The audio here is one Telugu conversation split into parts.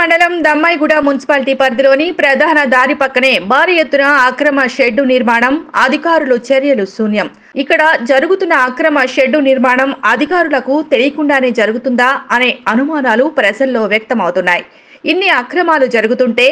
మండలం దమ్మాయిగూడ మున్సిపాలిటీ పరిధిలోని ప్రధాన దారి పక్కనే భారీ ఎత్తున అక్రమ షెడ్డు నిర్మాణం, అధికారులు చర్యలు శూన్యం. ఇక్కడ జరుగుతున్న అక్రమ షెడ్డు నిర్మాణం అధికారులకు తెలియకుండానే జరుగుతుందా అనే అనుమానాలు ప్రజల్లో వ్యక్తమవుతున్నాయి. ఇన్ని అక్రమాలు జరుగుతుంటే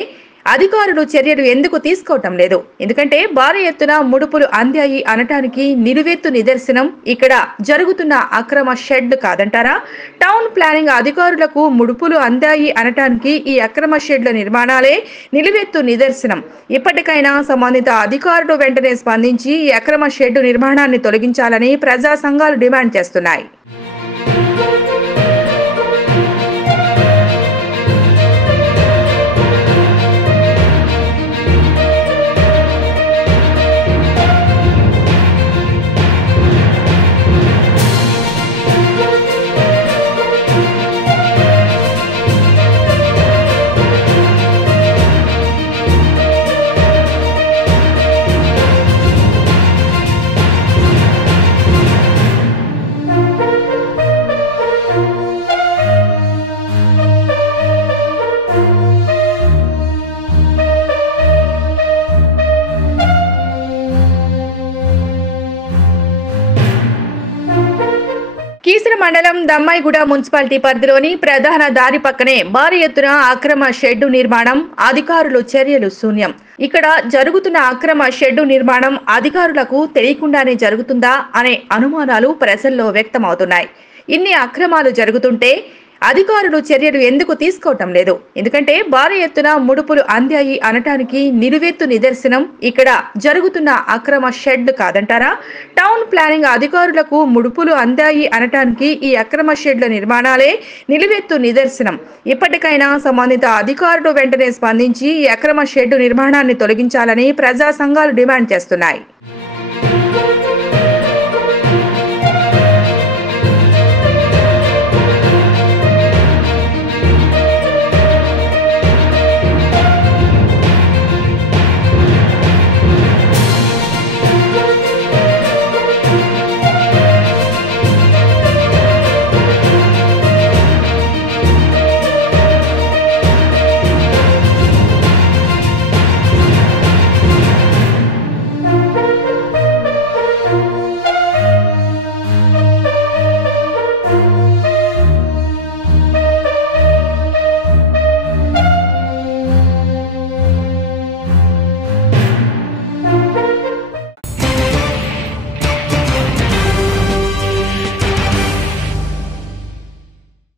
అధికారులు చర్యలు ఎందుకు తీసుకోవటం లేదు? ఎందుకంటే భారీ ఎత్తున ముడుపులు అందాయి అనటానికి నిలువెత్తు నిదర్శనం ఇక్కడ జరుగుతున్న అక్రమ షెడ్ కాదంటారా? టౌన్ ప్లానింగ్ అధికారులకు ముడుపులు అందాయి అనటానికి ఈ అక్రమ షెడ్ల నిర్మాణాలే నిలువెత్తు నిదర్శనం. ఇప్పటికైనా సంబంధిత అధికారులు వెంటనే స్పందించి ఈ అక్రమ షెడ్డు నిర్మాణాన్ని తొలగించాలని ప్రజా సంఘాలు డిమాండ్ చేస్తున్నాయి. కీసర మండలం దమ్మాయిగూడ మున్సిపాలిటీ పరిధిలోని ప్రధాన దారి పక్కనే భారీ ఎత్తున అక్రమ షెడ్డు నిర్మాణం, అధికారులు చర్యలు శూన్యం. ఇక్కడ జరుగుతున్న అక్రమ షెడ్డు నిర్మాణం అధికారులకు తెలియకుండానే జరుగుతుందా అనే అనుమానాలు ప్రజల్లో వ్యక్తమవుతున్నాయి. ఇన్ని అక్రమాలు జరుగుతుంటే అధికారులు చర్యలు ఎందుకు తీసుకోవటం లేదు? ఎందుకంటే భారీ ఎత్తున ముడుపులు అందాయి అనటానికి నిలువెత్తు నిదర్శనం ఇక్కడ జరుగుతున్న అక్రమ షెడ్ కాదంటారా? టౌన్ ప్లానింగ్ అధికారులకు ముడుపులు అందాయి అనటానికి ఈ అక్రమ షెడ్ల నిర్మాణాలే నిలువెత్తు నిదర్శనం. ఇప్పటికైనా సంబంధిత అధికారులు వెంటనే స్పందించి ఈ అక్రమ షెడ్డు నిర్మాణాన్ని తొలగించాలని ప్రజా సంఘాలు డిమాండ్ చేస్తున్నాయి.